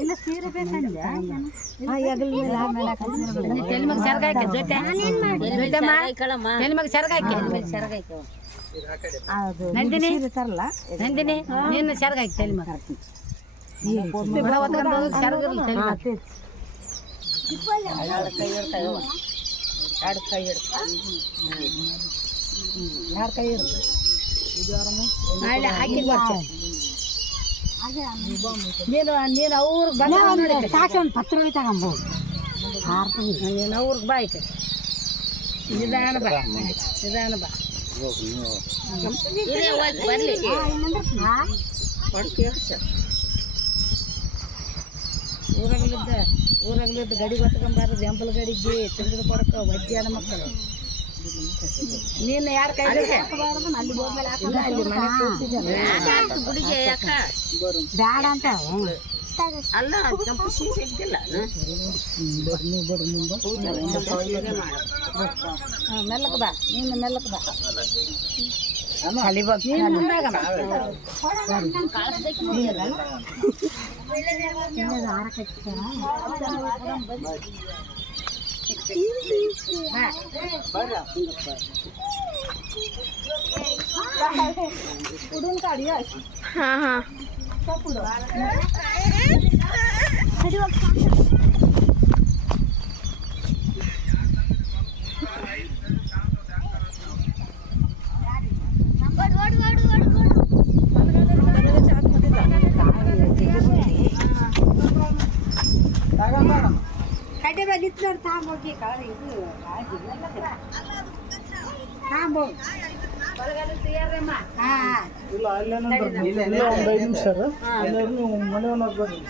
ಇಲ್ಲ ಸೀರೆ ಬೇಕಂದ್ರೆ ನಂದಿನಿ ತರಲ್ಲ ನಂದಿನಿ ನೀನು ಸೆರಗ ಹಾಕಿ ತಲೆ ಮಗ ನೀನು ಅವ್ರಿಗೆ ಸಾಕು ಒಂದು ಪತ್ರ ತಗೊಂಬೋದು ನೀನು ಅವ್ರಿಗೆ ಬಾ ಆಯ್ತು ನಿಧಾನ ಬಾ ನಿಧಾನ ಬಾ ಬರ್ಲಿ ಊರಾಗ್ಲಿದ್ದ ಗಡಿ ಗೊತ್ಕೊಂಬಾರದು ಎಂಬಲ್ ಗಡಿಗೆ ತಿರುಗಿದು ಕೊಡಕ ವಜ್ಜಾನ ಮಕ್ಕಳು ನೀನು ಯಾರ ಕೈ ಬ್ಯಾಡ ಅಂತ ಅಲ್ಲ ಮೆಲ್ಲಕ್ ಬಾ ನೀನು ಮೆಲ್ಲಕ್ ಬಾ हाँ हाँ ಕಡೆ ಬಂದಿತ್ತು ತಾಂಬೋಗಿ ಇದು ತಾಂಬೋ ಇಲ್ಲ ಅಲ್ಲೇನಂದ್ರೆ ಒಂದು 5 ನಿಮಿಷ ನೀವು ಮನೆ ಬರ್ರಿ